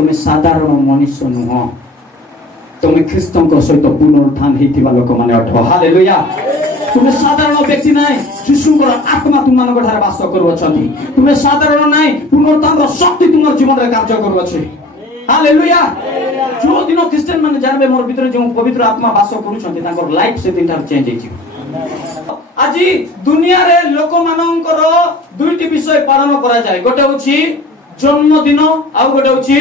तुम्हें साधारण मनुष्य नुह तुम्हें ख्रीस्तों सहित पुनरुत्थान होता लोक मैंने अठ हालेलुया तुम्हें साधारण व्यक्ति ना शिशुर आत्मा तुम मान बास करुँच तुम्हें साधारण ना पुनरुत्थान शक्ति तुम जीवन में कार्य करुँचे हालेलुया जो दिन क्रिश्चियन माने जानबे मोर भीतर जो पवित्र आत्मा बास करूछन्ते ताकर लाइफ से दिन टार चेंज हेछि आज दुनिया रे लोक मानकर दुईटी विषय पालन करा जाय गोटे होछि जन्मदिन आ गोटे होछि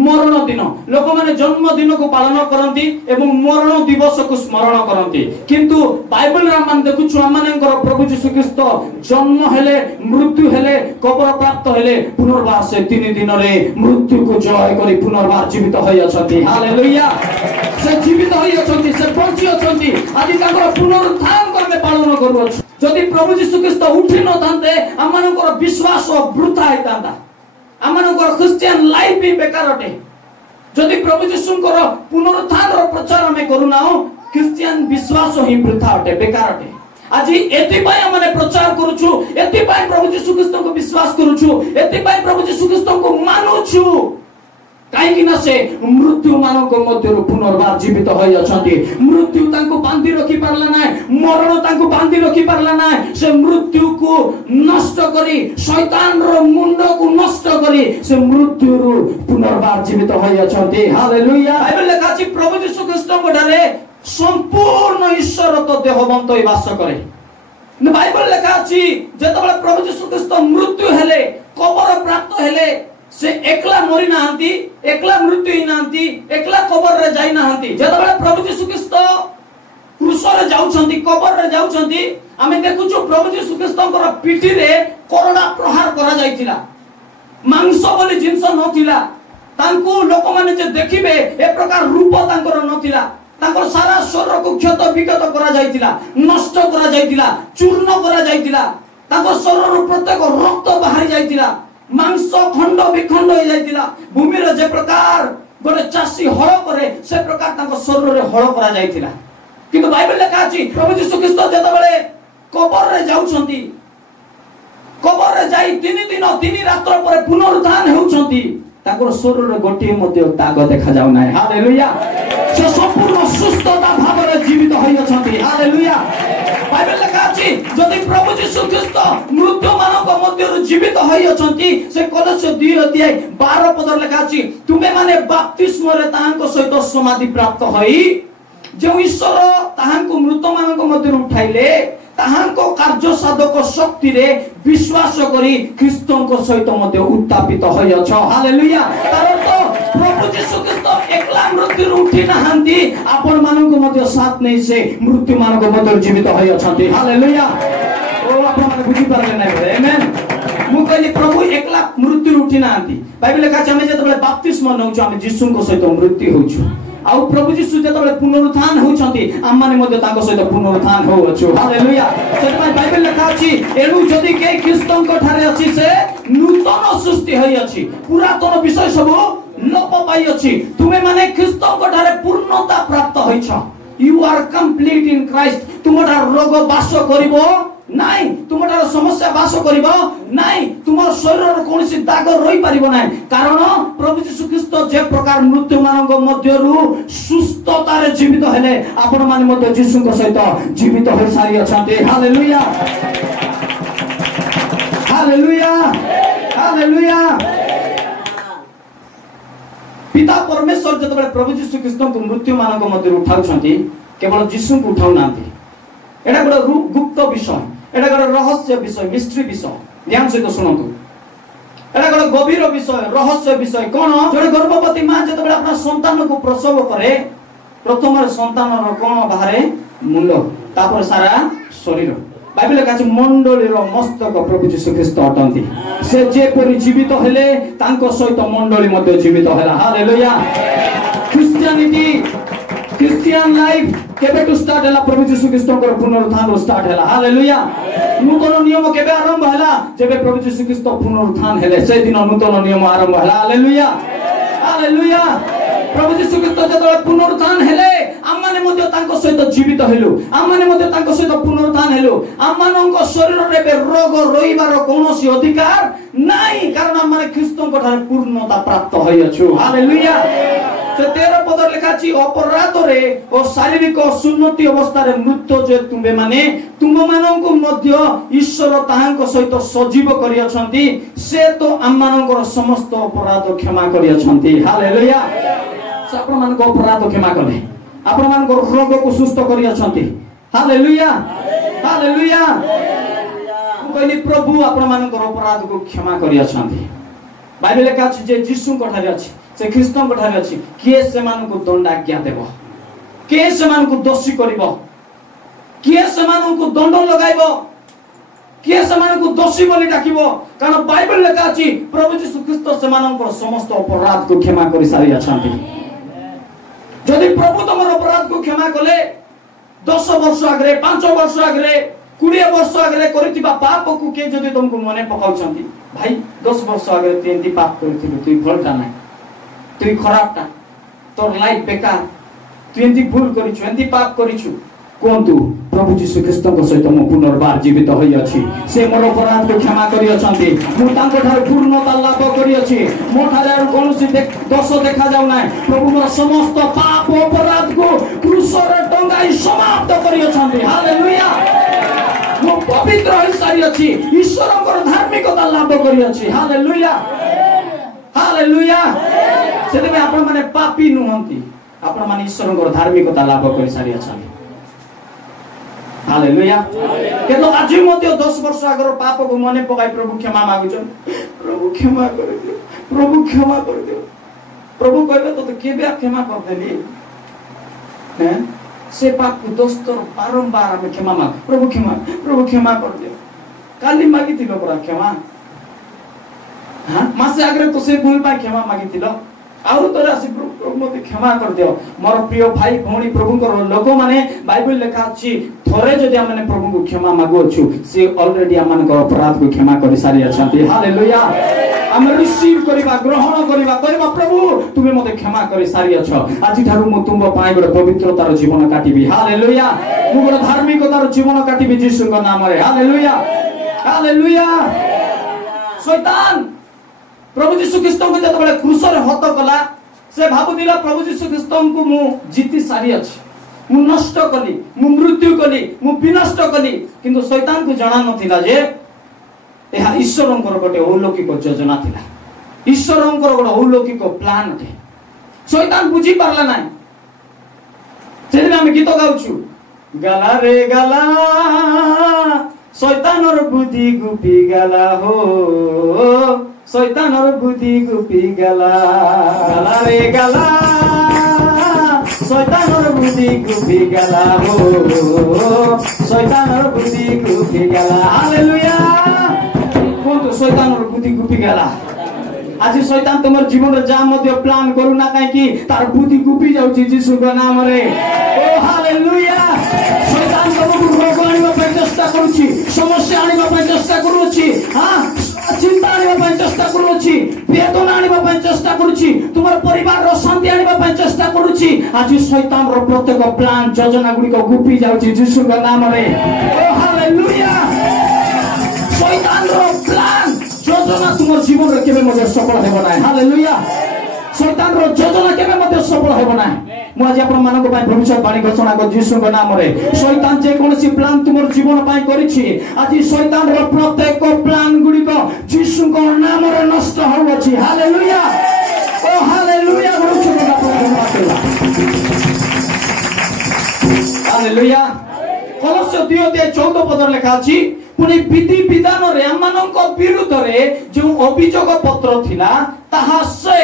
मरण दिन लोक माने जन्मदिन को पालन करंती एवं मरण दिवस को स्मरण करंती किंतु बाइबल रा मान देखुछु हमनकर प्रभु यीशु ख्रीस्त जन्म हेले मृत्यु हेले कबर प्राप्त हेले पुनर्वार से 3 दिन रे मृत्यु को जय करी पुनर्वार जीवित होई अछंती हालेलुया से जीवित होई अछंती से बंची अछंती आदि ताकर पुनरुत्थान को हम पालन करू जदि प्रभु यीशु ख्रीस्त उठी न थांते हमनकर विश्वास वृथा हेतांता हमनकर क्रिश्चियन लाइफ भी बेकार अटे जदि प्रभु यीशुंकर पुनरुत्थान रो प्रचार हम करूनाओ क्रिश्चियन विश्वास ही वृथा अटे बेकार अटे आज एति पय हमने प्रचार करूछु एति पय प्रभु यीशु ख्रीस्त को विश्वास करूछु एति पय प्रभु यीशु ख्रीस्त को मानुछु काई कि ना से मृत्यु मानक मध्य पुनर्वार जीवित होई अछंती मृत्यु तांको बांधी रखी पारला ना मरण तांको बांधी रखी पारला ना से मृत्यु को नष्ट करी शैतान रो मुंड को नष्ट करी से मृत्यु रो पुनर्वार जीवित होई अछंती हालेलुया बाइबल लेखा अछि प्रभु यीशु ख्रीस्त गोडारे संपूर्ण ईश्वर तो देहवंत ही वास करे बाइबल लेखा अछि जेतबेले प्रभु यीशु ख्रीस्त मृत्यु हेले कबर प्राप्त हेले से एकला मरी नाहंती एकला मृत्यु ही नाहंती एकला कबर रे जाई नाहंती जेतबेले प्रभु यीशु ख्रीस्त क्रूस रे जाउछंती कबर रे जाउछंती आमे देखुछु प्रभु यीशु ख्रीस्तंकर पिठी रे कोरोना प्रहार करा जाईतिला मांस बोली जिंस नथिला तांको लोक माने जे देखिबे ए प्रकार रूप तांकर नथिला तांकर सारा शरीर को क्षत विगत करा जाईतिला नष्ट करा जाईतिला चूर्ण करा जाईतिला तांकर शरीर प्रत्येक रक्त बाहरी जाईतिला मांस खंड विखंड हो जाइतिला भूमि रे जे प्रकार गोटे चासी हळ करे से प्रकार तांको शरीर रे हळ करा जाइतिला किंतु बाइबल लेखा अछि प्रभु यीशु ख्रीस्त जेतबेले कबर रे जाउछंती कबर रे जाई 3 दिन 3 रात्र पर पुनरुत्थान हेउछंती ताकर शरीर रे गोटे मध्ये दाग देखा जाउ नै हालेलुया से संपूर्ण सुस्थता भाव रे जीवित होई अछंती हालेलुया बाइबल लेखा अछि जदि प्रभु यीशु ख्रीस्त मृत्यु मानक मध्य जीवित होई अछंती से कलोस्य 2 अध्याय 12 पद लेखा अछि तुमे माने बपतिस्म रे ताहांको सहित समाधि प्राप्त होई जो ईश्वर ताहांको मृत मानक मध्य उठाइले ताहांको कार्य साधक शक्ति रे विश्वास करी ख्रीस्तंको सहित मध्य उत्थापित होई अछ हालेलुया तार अर्थ प्रभु यीशु ख्रीस्त एकला मृत्यु उठी नाहंती आपण मानक मध्य साथ नै से मृत्यु मानक मध्य जीवित होई अछंती हालेलुया ओ आपण माने बुझी पारले नै बरे आमेन मु कहली प्रभु एकला मृत्यु उठी नाहंती बाइबल लेखा छै हम जेतबेले बपतिस्म नउछु हम यीशुको सहित मृत्यु होछु आ प्रभु यीशु जेतबेले पुनरुत्थान होछंती आमाने मध्ये ताको सहित पुनरुत्थान होछु हालेलुया सेतबे बाइबल लेखा अछि एनु जदि के ख्रीस्तंको ठारे अछि से नूतन सृष्टि होई अछि पुरातन विषय सब लोप पाई अछि तुमे माने ख्रीस्तंको ठारे पूर्णता प्राप्त होइछ you are complete in Christ तुमरा रोग बास करिवो नाइ तुमरा समस्या बास करिवो नाइ तुमर शरीर रो कोनसी दाग रहि परिबो नाइ कारण प्रभु यीशु ख्रीस्त जे प्रकार मृत्यु मानक मध्यरु सुस्थता रे जीवित हेले आपण माने मध्य यीशु को सहित जीवित होई सारी अछंते हालेलुया हालेलुया हालेलुया पिता परमेश्वर जतबे प्रभु यीशु ख्रीस्त को मृत्यु मानक मध्य उठाउछंती केवल यीशु को उठाउ नांती एटा गोटे गुप्त विषय एटा गोटे रहस्य विषय मिस्ट्री विषय ध्यान से तो सुनंतु एटा गोटे गभीर विषय रहस्य विषय कोन जड़े गर्भवती मां जतबे अपना संतान को प्रसव करे प्रथम संतान रो कोन बाहरे मुंड तापर सारा शरीर बाइबल लेखा अछि मंडलीर मस्तक प्रभु यीशु ख्रीस्त अटंती से जे परि जीवित हेले तांको सहित मंडली मध्ये जीवित होला हालेलुया क्रिश्चियनिटी क्रिश्चियन लाइफ केबे टू स्टार्ट हला प्रभु यीशु ख्रीस्तंकर पुनरुत्थान स्टार्ट हला हालेलुया नूतन नियम केबे आरंभ हला जेबे प्रभु यीशु ख्रीस्त पुनरुत्थान हेले से दिन नूतन नियम आरंभ हला हालेलुया हालेलुया प्रभु यीशु ख्रीष्ट जतबेले पुनरुत्थान हेले आमाने मध्ये तांको सहित जीवित हेलु आमाने मध्ये तांको सहित पुनरुत्थान हेलु आमानंको शरीर रे रोग रोइबार कोनोसी अधिकार नाही कारण आमाने ख्रीष्टको ठारे पूर्णता प्राप्त होइछु हालेलुया से 13 पद लेखा छी अपराध रे ओ शारीरिक सुन्नति अवस्था रे मृत्यु जे तुमे माने तुम माननको मध्य ईश्वर ताहांको सहित सजीव करियछंती से तो आमानंकर समस्त अपराध क्षमा करियछंती हालेलुया से आपण मानको अपराध क्षमा कले आपण मानको रोग को सुस्थ करियछंती हालेलुया हालेलुया कहली प्रभु आपण मानकर अपराध को क्षमा करियछंती बाइबल लेखा अछि जे यीशु को ठारे अछि से ख्रीष्ट को ठारे अछि के से मानको दंड आज्ञा देबो के से मानको दोषी करबो के से मानको दंड लगाइबो के से मानको दोषी बोली डाकिबो कारण बाइबल लेखा अछि प्रभु यीशु ख्रीष्ट से मानकर समस्त अपराध को क्षमा करि सारि अछंती जदि प्रभु तमर अपराध को क्षमा कले 10 वर्ष आगरे 5 वर्ष आगरे 20 वर्ष आगरे करितिबा पाप को के जदि तुमको मने पकाउछंती भाई 10 वर्ष आगरे तू एंती पाप करथिलु तू भलटा नै तू खराबटा तोर लाइफ बेकार तू एंती भूल करिछु एंती पाप करिछु कोंतु प्रभु यीशु ख्रीष्ट को सहित मो पुनर्बार जीवित होई अछि से मोर अपराध को क्षमा करि अछंती मु तांको ठार पूर्णता लाभ करि अछि मो ठार कोनोसी दोष देखा जाउ नै प्रभु मोर समस्त पाप अपराध को क्रूस रे टंगाई समाप्त करि अछंती हालेलुया मो पवित्र होई सारी अछि ईश्वरकर धार्मिकता लाभ करि अछि हालेलुया हालेलुया सेते में आपण माने पापी नुहंती आपण माने ईश्वरकर धार्मिकता लाभ करि सारी अछंती हालेलुया केतो आज मध्ये 10 वर्ष आगर पाप को मने पकाई प्रभु क्षमा मागुछन प्रभु क्षमा कर दियो प्रभु क्षमा कर दियो प्रभु कहबे तो केबे क्षमा कर देली हैं से पाप को दोस्तर बारंबार हम क्षमा माग प्रभु क्षमा कर दियो काली मागितिलो परा क्षमा हां मासे आगरे तो से भूल पा क्षमा मागितिलो आउ तोरा से प्रभु मते क्षमा कर दियो मोर प्रिय भाई भौणी प्रभु को लोक माने बाइबल लिखा अछि थोरे जदि हमने प्रभु को क्षमा मागो छु से ऑलरेडी हमन को अपराध को क्षमा करि सारी अछंती हालेलुया हम रिसीव करिबा ग्रहण करिबा प्रभु तुमे मते क्षमा करि सारी अछ आज थारु मु तुम पाए गरे पवित्रतार जीवन काटिबी हालेलुया मु गरे धार्मिकतार जीवन काटिबी यीशु को नाम रे हालेलुया हालेलुया शैतान प्रभु यीशु ख्रीष्ट को जतबेले क्रूस रे हत कला से भाबु दिला प्रभु यीशु ख्रीष्ट को मु जीति सारी अछि मु नष्ट कली मु मृत्यु कली मु विनष्ट कली किंतु शैतान को जाना नथिला जे एहा ईश्वरंकर गोटे अलौकिक योजना थिला ईश्वरंकर गोटे अलौकिक प्लान थे शैतान बुझी पारला नाही सेदिन हम गीत गाउछु गाला रे गाला शैतानर बुद्धि गुपी गाला हो शैतानर बुद्धि गुपी गाला गाला रे गाला शैतानर बुद्धि गुपी गाला हो शैतानर बुद्धि गुपी गाला हालेलुया कोन तो शैतानर बुद्धि गुपी गाला आज शैतान तुमर जीवन रे जा मध्ये प्लान करू ना काहे कि तार बुद्धि गुपी जाउची यीशु के नाम रे ओ हालेलुया शैतान तुमको रोग आनिबा ପାଇଁ चेष्टा करूची समस्या आनिबा ପାଇଁ चेष्टा करूची हां चिंता आनिबा ପାଇଁ चेष्टा करूची वेदना आनिबा ପାଇଁ चेष्टा करूची तुमर परिवार रो शांति आनिबा ପାଇଁ चेष्टा करूची आज शैतान रो प्रत्येक प्लान योजना गुडी को गुपी जाउची यीशु के नाम रे ओ हालेलुया शैतान रो प्लान योजना तुमर जीवन रे केबे मध्ये सफल हेबो नाही हालेलुया शैतान रो योजना केबे मध्ये सफल हेबो नाही मु आज आपण मानको पय भविष्यवाणी घोषणा कर यीशु के नाम रे शैतान जे कोनसी प्लान तुमर जीवन पय करिछि आज शैतान रो प्रत्येक प्लान गुडी को यीशु को नाम रे नष्ट होवछि हालेलुया ओ हालेलुया हालेलुया कलस्य 2:14 पद लेखा अछि पुनी विधि विधान रे हमनक विरुद्ध रे जो अभियोग पत्र थिला ताहा से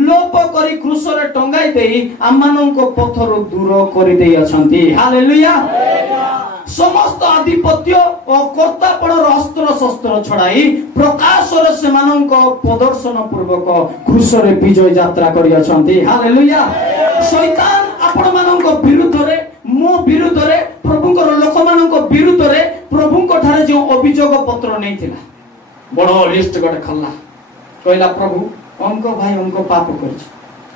लोप करी क्रूस रे टंगाई देई हमनक पथर दूर करि देई अछंती हालेलुया समस्त आधिपत्य और कर्तापण अस्त्र शस्त्र छड़ाई प्रकाश रे सेमानक प्रदर्शन पूर्वक क्रूस रे विजय यात्रा करि अछंती हालेलुया शैतान आपण मानक विरुद्ध रे मो विरुद्ध रे प्रभुकर लोक मानक विरुद्ध रे प्रभुक ठारे जो अभियोग पत्र नहीं थिला बड़ लिस्ट गटे खल्ला कहला प्रभु हमको भाई हमको पाप करछि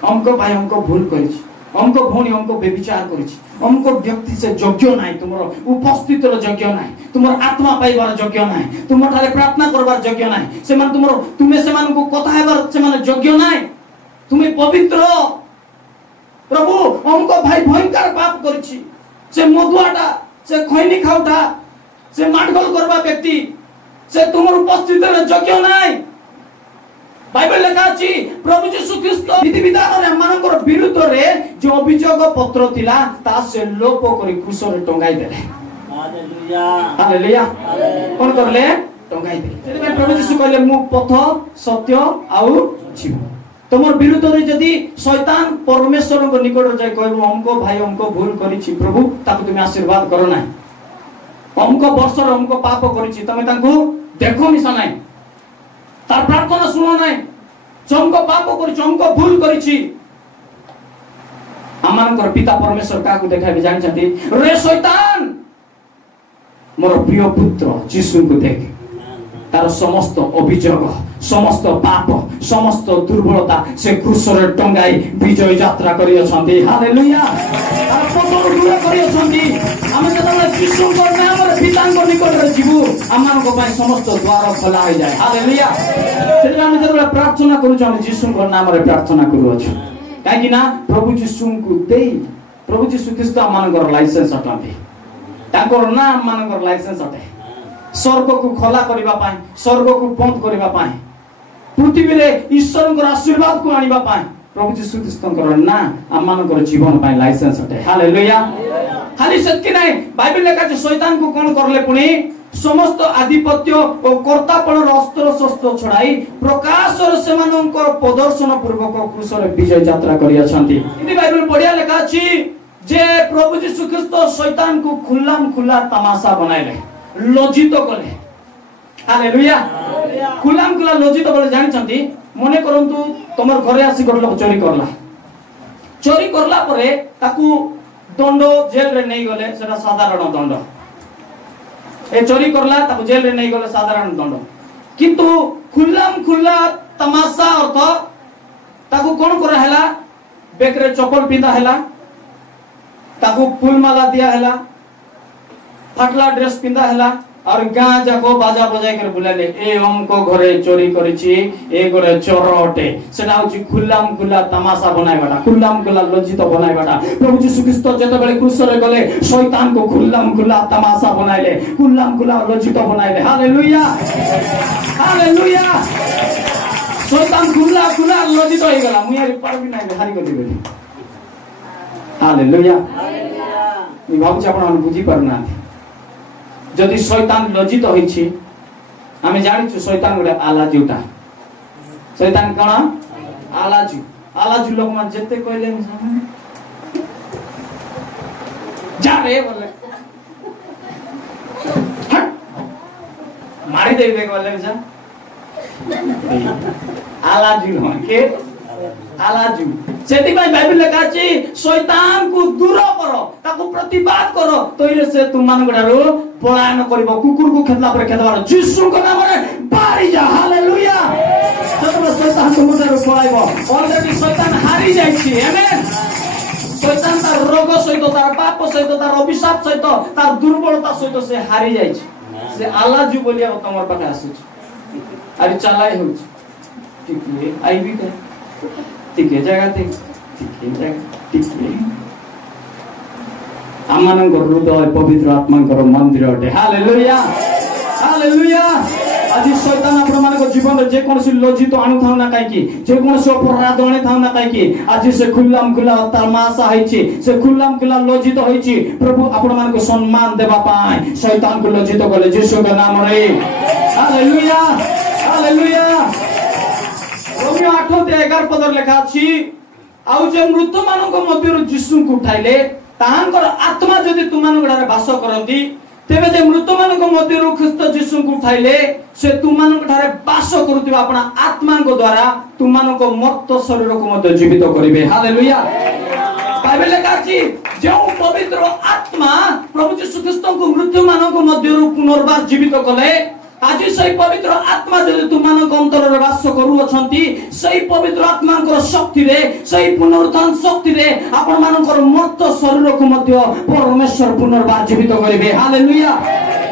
अमको भाई अमको भूल करिछि, अमको भौणी अमको व्यभिचार करिछि, अमको व्यक्ति से योग्य नाही, तुमरो उपस्थित रो योग्य नाही, तुमरो आत्मा पाइबार योग्य नाही, तुम ठारे प्रार्थना करबार योग्य नाही, सेमान तुमरो तुमे सेमान को कथा हेबार सेमान योग्य नाही, तुमे पवित्र प्रभु अमको भाई भयंकर पाप करिछि, से मधुआटा, से खैनी खाउटा, से माटगोल करबा व्यक्ति से तुमरो उपस्थित रो योग्य नाही। बाइबल लेखा अछि प्रभु यीशु ख्रीस्त विधि विधान रे मानकर विरुद्ध रे जो अभियोग पत्र थिला ता से लोप करी क्रूस रे टंगाई देले। हालेलुया हालेलुया कोन करले टंगाई देले। सेबे प्रभु यीशु कहले मु पथ सत्य आउ जीवन। तमर विरुद्ध रे यदि शैतान परमेश्वर को निकट जाय कहबो हमको भाई हमको भूल करिछि प्रभु ताकू तुम आशीर्वाद करो ना, हमको वर्ष रे हमको पाप करिछि तमे ताकू देखो मिसा नाही, तार प्रार्थना सुनो नाही, चमको पाप करिछि हमको भूल करिछि। आमानकर पिता परमेश्वर काकू देखाबे जानछथि रे शैतान मोर प्रिय पुत्र यीशु को देख, तार समस्त अभियोग समस्त पाप समस्त दुर्बलता से क्रूस रे टंगाई विजय यात्रा करि अछंती। हालेलुया तार पतन दूर करि अछंती। हम जतले यीशु को नाम रे पिता को निकट रे जीवु आमान को पय समस्त द्वार खोला हो जाय। हालेलुया सेते हम जतले प्रार्थना करू हम यीशु को नाम रे प्रार्थना करू अछ काहे कि ना प्रभु यीशु को देई प्रभु यीशु ख्रीस्त आमानकर लाइसेंस अटंती, ताकर नाम मानकर लाइसेंस अटे स्वर्ग को खोला करिबा पाए, स्वर्ग को बंद करिबा पाए, पृथ्वी रे ईश्वर को आशीर्वाद को आनिबा पाए प्रभु यीशु ख्रीस्तंकर ना आमानकर जीवन पाए लाइसेंस अटे। हालेलुया खाली सत्य नाही बाइबल लेखा जे शैतान को कोन करले पुनी समस्त आधिपत्य और कर्तापन अस्त्र शस्त्र छड़ाई प्रकाश और सेमानकर प्रदर्शन पूर्वक क्रूस रे विजय यात्रा करि अछंती। इति बाइबल पढ़िया लेखा अछि जे प्रभु यीशु ख्रीस्त शैतान को खुल्लाम खुल्ला तमाशा बनाइले, लज्जित कले। हालेलुया खुल्लाम खुल्ला लज्जित बोले जानिछंती मने करंतु तमर घरे आसी गड लोक चोरी करला परे ताकू दंड जेल रे नै गले सेटा साधारण दंड, ए चोरी करला ताकू जेल रे नै गले साधारण दंड, किंतु खुल्लाम खुल्ला तमाशा अर्थ ताकू कोन करे हला बेकरे चप्पल पिंदा हला, ताकू फूलमाला दिया हला, फाटला ड्रेस पिंदा हला और गां जाको बाजा बजाय कर बुलाले ए हमको घरे चोरी करिछि ए घरे चोर अटे सेना होछि खुल्लाम खुल्ला तमाशा बनाइबाटा, खुल्लाम खुल्ला लज्जित बनाइबाटा। प्रभु यीशु ख्रीस्त जते बेले क्रूस रे गले शैतान को खुल्लाम खुल्ला तमाशा बनाइले, खुल्लाम खुल्ला लज्जित बनाइले। हालेलुया हालेलुया शैतान खुल्ला खुल्ला लज्जित होई गला मुयारी पारबी नाही हारि गली गली। हालेलुया मी भाबुछि आपण बुझी परना जदि शैतान लज्जित होइछि आमे जानिछु शैतान गोटे आलाजुटा, शैतान कोन आलाजु लोक मान जते कहले जा रे बोले हट मारी देबे कहले जा आलाजु हो के आलाजु सेति भाई बाइबल लेखा अछि शैतान को दूर करो ताको प्रतिवाद करो तइले से तुम मान गडारो पलायन करबो कुकुर को खेतला पर खेतबार यीशु को नाम रे बारी जा। हालेलुया सब शैतान को मुदारो पलाइबो ऑलरेडी शैतान हारि जाइछि। आमेन शैतान तार रोग सहित तार पाप सहित तार अभिशाप सहित तार दुर्बलता सहित से हारि जाइछि। से आलाजु बोलिया तमर पाखे आसुछि अरे चलाई होछि ठीक है आईबी के ठीक है जगह ठीक है आमानंकर हृदय पवित्र आत्मांकर मंदिर अटे। हालेलुया हालेलुया आज शैतान आपण मानको जीवन रे जे कोनसी लज्जित आनु थाउ ना काई की जे कोनसी अपराध आनि थाउ ना काई की आज से खुल्लाम खुल्ला तमाशा होइछि से खुल्लाम खुल्ला लज्जित होइछि प्रभु आपण मानको सम्मान देबा पाए शैतान को लज्जित करले यीशु के नाम रे। हालेलुया हालेलुया रोमियो 8:11 पदर लेखा अछि आउ जे मृत मानक मध्यरु यीशु को उठाइले तांकर आत्मा जदि तुमान गडारे वास करंती तेबे जे मृत मानक मध्यरु ख्रीस्त यीशु को उठाइले से तुमान गडारे वास करूतिबा अपना आत्मा को द्वारा तुमान को मर्त शरीर को मध्य जीवित करिवे। हालेलुया बाइबल लेखा अछि जो पवित्र आत्मा प्रभु यीशु ख्रीस्त को मृत्यु मानक मध्यरु पुनर्बार जीवित कले आज से पवित्र आत्मा जदि तुमान अंतर रे वास करू अछंती सही पवित्र आत्मा को शक्ति रे सही पुनरुत्थान शक्ति रे आपण मानकर मर्त शरीर को मध्य परमेश्वर पुनर्बार जीवित करिवे हालेलुया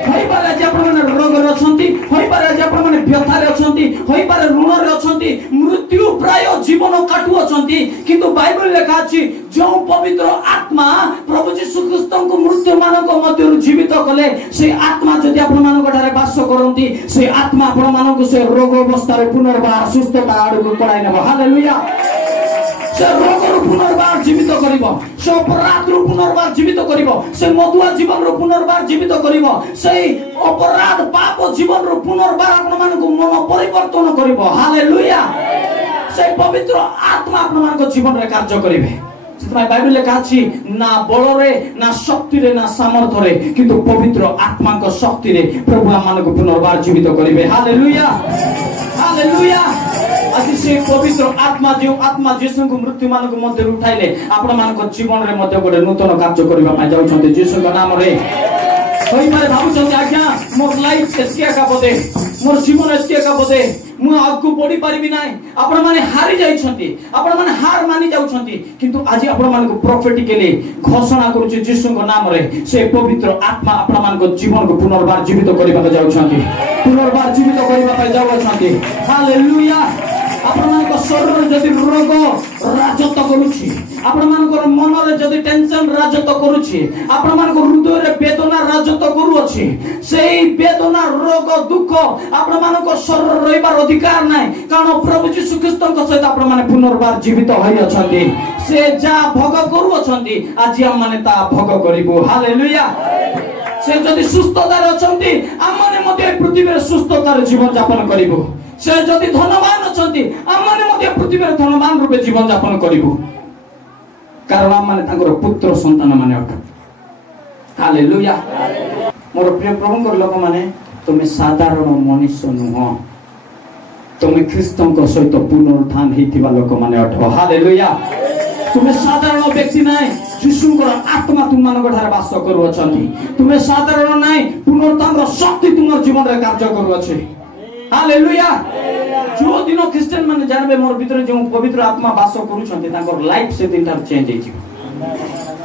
होई पारे जे आपण माने रोग रे अछंती होई पारे जे आपण माने व्यथा रे अछंती होई पारे ऋण रे अछंती मृत्यु प्राय जीवन काटू अछंती किंतु बाइबल लेखा अछि जो पवित्र आत्मा प्रभु यीशु ख्रीस्त को मृत्यु मानक मध्य जीवित कले से आत्मा जदि आपण मानक ठारे वास करंती से आत्मा आपण मानक से रोग अवस्था रे पुनर्बार सुस्थता आड़ को पड़ाई नेबो हालेलुया से रोग रो पुनर्बार जीवित करिवो से अपराध रो पुनर्बार जीवित करिवो से मधुआ जीवन रो पुनर्बार जीवित करिवो से अपराध पाप जीवन रो पुनर्बार आपण मानक मन परिवर्तन करिवो हालेलुया से पवित्र आत्मा आपण मानक जीवन रे कार्य करिवे सेतमाय बाइबल लेखा अछि ना बल रे ना शक्ति रे ना सामर्थ रे किंतु पवित्र आत्मा को शक्ति रे प्रभु मानक पुनर्बार जीवित करिवे हालेलुया हालेलुया आज से पवित्र आत्मा जो आत्मा यीशु को मृत्यु मानक मध्य उठाइले आपण मानक जीवन रे मध्य गोटे नूतन कार्य करबा मा जाउछन्ते यीशु को नाम रे होई मारे भाबुछन्ते आज्ञा मोर लाइफ एस्किया का बोदे मोर जीवन एस्किया का बोदे मु आगु पड़ी पारिबि नाही आपण माने हारि जाइछन्ती आपण माने हार मानि जाउछन्ती किंतु आज आपण मानक प्रोफेटिकली घोषणा करूछि यीशु को नाम रे से पवित्र आत्मा आपण मानक जीवन को पुनर्बार जीवित करबा जाउछन्ती पुनर्बार जीवित करबा जाउछन्ती हालेलुया आपण मानक शरीर जदि रोग राजत्व करूछि आपण मानक मन रे जदि टेंशन राजत्व करूछि आपण मानक हृदय रे वेदना राजत्व करू अछि सेही वेदना रोग दुख आपण मानक शरीर रहिबार अधिकार नै कारण प्रभु यीशु ख्रीस्त को सहित आपण माने पुनर्बार जीवित होई अछंती से जा भोग करू अछंती आज हम माने ता भोग करिबो हालेलुया से जदि सुस्थता रे अछंती हम माने मध्ये पृथ्वी रे सुस्थता रे जीवन यापन करिबो से जदि धनवान अछंती हम माने मध्ये पृथ्वी रे धनवान रूपे जीवन यापन करिबो कारण हम माने तांकर पुत्र संतान माने अट हालेलुया मोर प्रिय प्रभुकर लोक माने तुमे साधारण मनुष्य नुह तुमे ख्रीस्तଙ୍କ सहित पुनरुत्थान हेतिबा लोक माने अट हालेलुया तुमे साधारण व्यक्ति नाय यीशुଙ୍କର आत्मा तुमମାନଙ୍କ ठारे वास करू अछंती तुमे साधारण नाय पुनरुत्थान रो शक्ति तुमर जीवन रे कार्य करू अछि हालेलुया जो दिन क्रिश्चियन माने जानबे मोर भीतर जो पवित्र आत्मा वास करू छंती तांकर लाइफ से दिन तार चेंज हेछि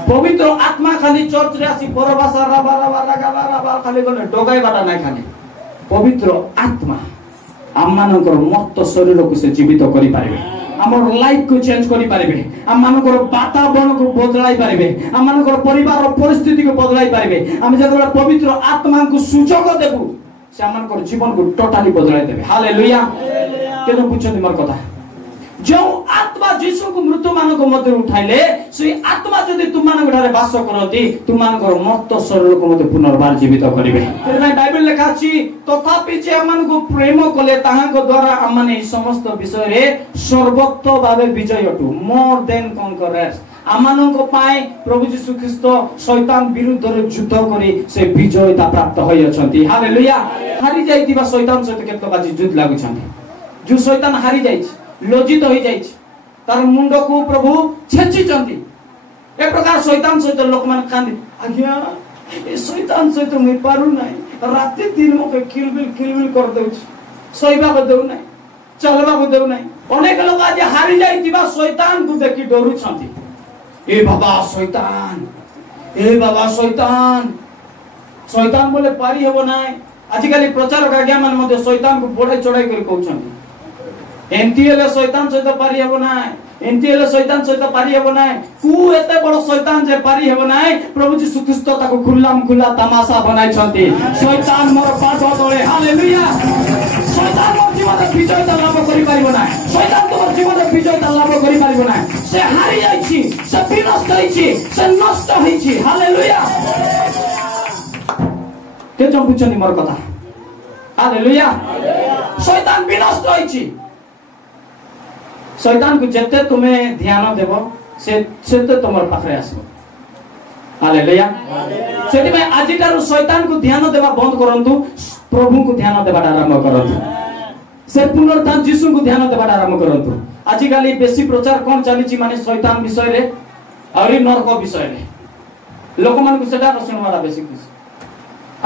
पवित्र आत्मा खाली चर्च रे आसी परभाषा राबा राबा रागा राबा खाली गले डगाई बाटा नाही खाली पवित्र आत्मा आमानकर मर्त शरीर को से जीवित करि पारिबे हमर लाइफ को चेंज करि पारिबे आमानकर वातावरण को बदलाई पारिबे आमानकर परिवार रो परिस्थिति को बदलाई पारिबे हम जदि पवित्र आत्मा को सुजोग देबु से आमानकर जीवन को टोटली बदलाई देबे हालेलुया केनो पूछथि मोर कथा जो आत्मा यीशु को मृत्यु मानक मध्य उठाइले से आत्मा जदि तुमानक ठारे वास करती तुमानकर मर्त शरीर को मध्य पुनर्बार जीवित करिवे तेरे बाइबल लेखा अछि तथापि जे हमन को प्रेम कले ताहां को द्वारा हमने समस्त विषय रे सर्वोत्तम भावे विजय अटु मोर देन कॉन्करर्स आमानक पाए प्रभु यीशु ख्रीस्त शैतान विरुद्ध रे युद्ध करी से विजयता प्राप्त होई अछंती हालेलुया हारि जाईतिबा शैतान सहित केतक बाजी युद्ध लागु छंती जो शैतान हारि जाईछ लज्जित हो जाई तार मुंड को प्रभु छेची चंती ए प्रकार शैतान सहित लोक मान कांदी आज्ञा ए शैतान सहित मैं पारु नाही राति दिन मके किलबिल कर देउ सोइबा को देउ नाही चलबा को देउ नाही अनेक लोक आज हारि जाईतिबा शैतान को देखि डरू छंती ए बाबा शैतान शैतान बोले पारी हेबो नाही आजिकली प्रचारक आज्ञा मान मध्ये शैतान को बड़ाई चढ़ाई कर कहउछंती एमटीएल शैतान सहित पारी हेबो नाही एमटीएल शैतान सहित पारी हेबो नाही कु एते बड़ शैतान जे पारी हेबो नाही प्रभु यीशु ख्रीस्त ताको खुल्लाम खुल्ला तमाशा बनाई छंती शैतान मोर पाठ तळे हालेलुया शैतान मोर जीवन विजयता लाभ करि पारिबो नाही शैतान तोर जीवन विजयता लाभ करि पारिबो नाही से हारि जाईछि से विनष्ट होईछि से नष्ट होईछि हालेलुया के जो बुझनी मोर कथा हालेलुया शैतान विनष्ट होईछि शैतान को जते तुम्हें ध्यान देबो से तुमर पाखरे आसबो हालेलुया सेति में आजिटारु शैतान को ध्यान देबा बंद करंतु प्रभु को ध्यान देबा आरंभ करंतु से पुनरुत्थान यीशु को ध्यान देबा आरंभ करंतु आजि काली बेसी प्रचार कोन चलीची माने शैतान विषय रे और नरक विषय रे लोक मान को सेटा सुनवाला बेसी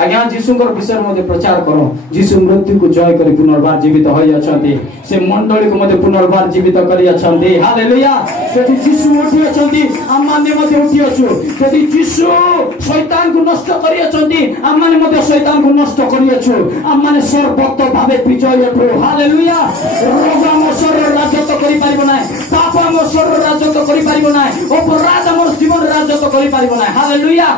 आज्ञा जीशुଙ୍କର विषय मध्ये प्रचार करो जीशु मृत्यु को जय करी पुनर्बार जीवित होई अछंती से मंडली को मध्ये पुनर्बार जीवित करी अछंती हालेलुया यदि जीशु उठी अछंती हम माने मध्ये उठी अछु यदि जीशु शैतान को नष्ट करी अछंती हम माने मध्ये शैतान को नष्ट करी अछु हम माने सर्वत्र भावे विजय अछु हालेलुया रोग हम शरीर राजत्व करि पारिबो नै पाप हम शरीर राजत्व करि पारिबो नै अपराध हमर जीवन राजत्व करि पारिबो नै हालेलुया